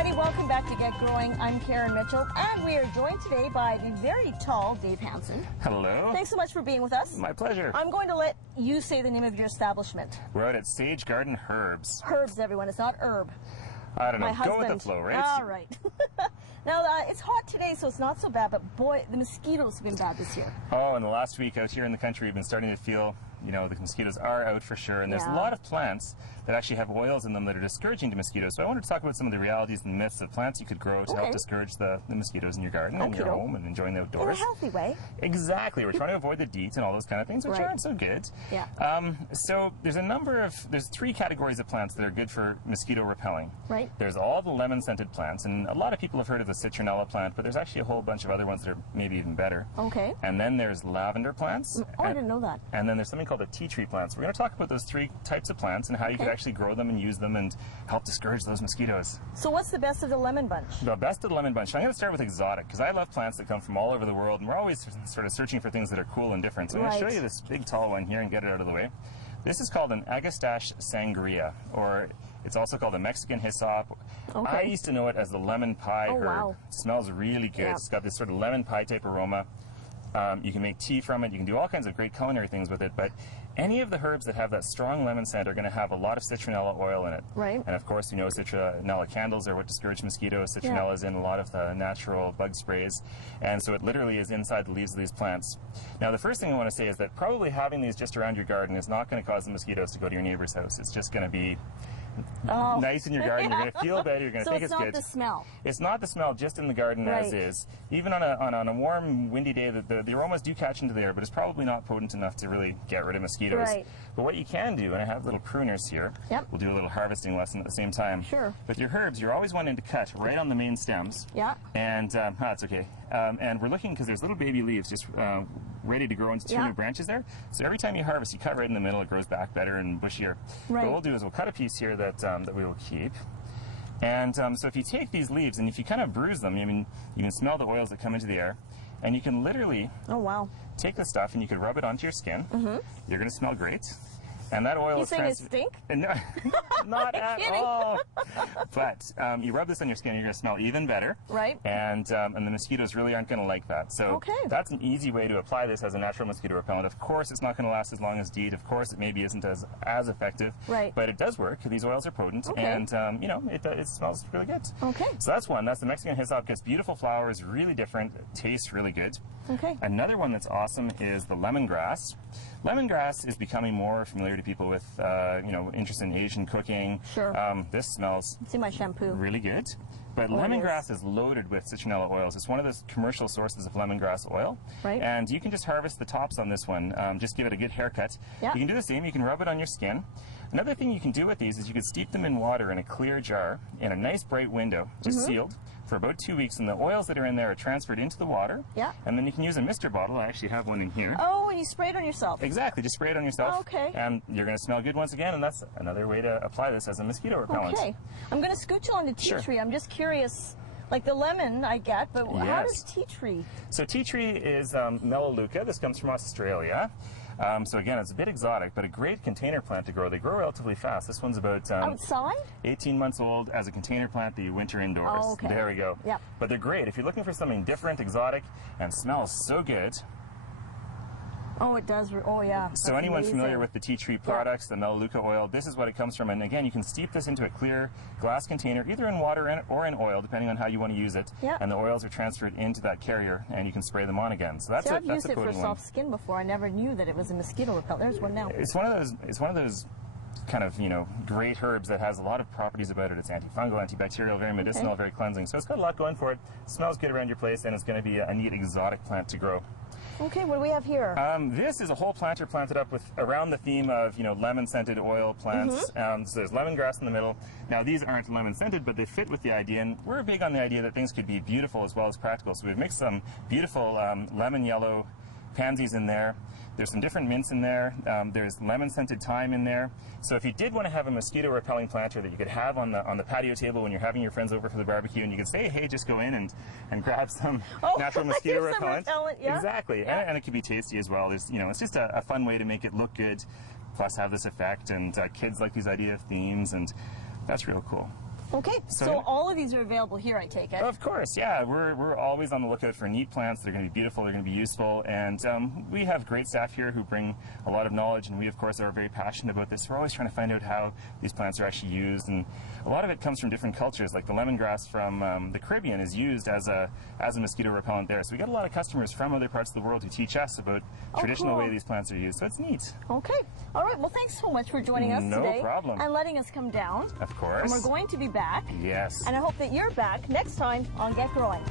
everybody. Welcome back to Get Growing. I'm Karen Mitchell, and we are joined today by the very tall Dave Hansen. Hello. Thanks so much for being with us. My pleasure. I'm going to let you say the name of your establishment. We're out at Sage Garden Herbs. Herbs, everyone. It's not herb. I don't know. My husband. Go with the flow, right? All right. Now, it's hot today, so it's not so bad, but boy, the mosquitoes have been bad this year. Oh, and the last week out here in the country, we've been starting to feel, you know, the mosquitoes are out for sure, and there's a lot of plants that actually have oils in them that are discouraging to mosquitoes. So I wanted to talk about some of the realities and myths of plants you could grow to help discourage the mosquitoes in your garden and your home and enjoying the outdoors. In a healthy way. Exactly. We're trying to avoid the DEET and all those kind of things, which aren't so good. Yeah. So there's three categories of plants that are good for mosquito repelling. Right. There's all the lemon-scented plants, and a lot of people have heard of the citronella plant, but there's actually a whole bunch of other ones that are maybe even better. Okay. And then there's lavender plants. Oh, I didn't know that. And then there's something called the tea tree plants. We're going to talk about those three types of plants and how you could actually grow them and use them and help discourage those mosquitoes. So what's the best of the lemon bunch? The best of the lemon bunch. I'm going to start with exotic because I love plants that come from all over the world, and we're always sort of searching for things that are cool and different. So I'm going to show you this big tall one here and get it out of the way. This is called an Agastache sangria, or it's also called a Mexican hyssop. Okay. I used to know it as the lemon pie herb. Wow. It smells really good. Yeah. It's got this sort of lemon pie type aroma. You can make tea from it. You can do all kinds of great culinary things with it. But any of the herbs that have that strong lemon scent are going to have a lot of citronella oil in it. Right. And of course, you know, citronella candles are what discourage mosquitoes. Citronella is in a lot of the natural bug sprays. And so it literally is inside the leaves of these plants. Now, the first thing I want to say is that probably having these just around your garden is not going to cause the mosquitoes to go to your neighbor's house. It's just going to be nice in your garden. You're going to feel better. You're going to think it's good. So it's not the smell. It's not the smell, just in the garden as is. Even on a warm, windy day, the aromas do catch into the air, but it's probably not potent enough to really get rid of mosquitoes. Right. But what you can do, and I have little pruners here. Yep. We'll do a little harvesting lesson at the same time. Sure. With your herbs, you're always wanting to cut right on the main stems. Yeah. And that's okay. And we're looking because there's little baby leaves just ready to grow into two new branches there. So every time you harvest, you cut right in the middle. It grows back better and bushier. Right. What we'll do is we'll cut a piece here that we will keep. And so if you take these leaves and if you kind of bruise them, I mean, you can smell the oils that come into the air. And you can literally take the stuff and you can rub it onto your skin. You're going to smell great. And that oil is saying it stink? No, not at all. But you rub this on your skin, you're going to smell even better. Right. And the mosquitoes really aren't going to like that. So that's an easy way to apply this as a natural mosquito repellent. Of course, it's not going to last as long as DEET. Of course, it maybe isn't as effective. Right. But it does work. These oils are potent, and you know, it smells really good. Okay. So that's one. That's the Mexican hyssop. Gets beautiful flowers, really different, tastes really good. Okay. Another one that's awesome is the lemongrass. Lemongrass is becoming more familiar to people with, you know, interest in Asian cooking. Sure. This smells it's in my shampoo. really good. But lemongrass is loaded with citronella oils. It's one of the commercial sources of lemongrass oil. Right. And you can just harvest the tops on this one. Just give it a good haircut. Yeah. You can do the same. You can rub it on your skin. Another thing you can do with these is you can steep them in water in a clear jar in a nice bright window, just sealed, for about 2 weeks, and the oils that are in there are transferred into the water. Yeah. And then you can use a mister bottle. I actually have one in here. Oh, and you spray it on yourself. Exactly, just spray it on yourself. Oh, okay. And you're going to smell good once again, and that's another way to apply this as a mosquito repellent. Okay. I'm going to scooch on to tea tree. I'm just curious. Like the lemon I get, but how does tea tree? So tea tree is Melaleuca. This comes from Australia. So again, it's a bit exotic, but a great container plant to grow. They grow relatively fast. This one's about outside? 18 months old as a container plant. The winter indoors. Oh, okay. There we go. Yep. But they're great if you're looking for something different, exotic, and smells so good. Oh, it does. Oh, yeah. So anyone familiar with the tea tree products, the Melaleuca oil, this is what it comes from. And again, you can steep this into a clear glass container, either in water or in oil, depending on how you want to use it. Yeah. And the oils are transferred into that carrier, and you can spray them on again. So that's I've that's used it for soft skin before. I never knew that it was a mosquito repellent. There's one now. It's one of those kind of, you know, great herbs that has a lot of properties about it. It's antifungal, antibacterial, very medicinal, very cleansing. So it's got a lot going for it. It smells good around your place, and it's going to be a neat exotic plant to grow. Okay, what do we have here? This is a whole planter planted up with around the theme of, you know, lemon-scented oil plants. So there's lemongrass in the middle. Now these aren't lemon-scented, but they fit with the idea, and we're big on the idea that things could be beautiful as well as practical. So we've mixed some beautiful lemon yellow pansies in there. There's some different mints in there. There's lemon-scented thyme in there. So if you did want to have a mosquito-repelling planter that you could have on the patio table when you're having your friends over for the barbecue, and you could say, hey, just go in and grab some natural mosquito repellent. Exactly, and it could be tasty as well. There's, you know, it's just a fun way to make it look good, plus have this effect. And kids like these idea of themes, and that's real cool. Okay, so all of these are available here, I take it? Of course, yeah. We're always on the lookout for neat plants. They're going to be beautiful, they're going to be useful, and we have great staff here who bring a lot of knowledge, and we, of course, are very passionate about this. We're always trying to find out how these plants are actually used, and a lot of it comes from different cultures. Like the lemongrass from the Caribbean is used as a mosquito repellent there. So we got a lot of customers from other parts of the world who teach us about traditional way these plants are used. So it's neat. Okay. All right. Well, thanks so much for joining us today. No problem. And letting us come down. Of course. And we're going to be back. Yes. And I hope that you're back next time on Get Growing.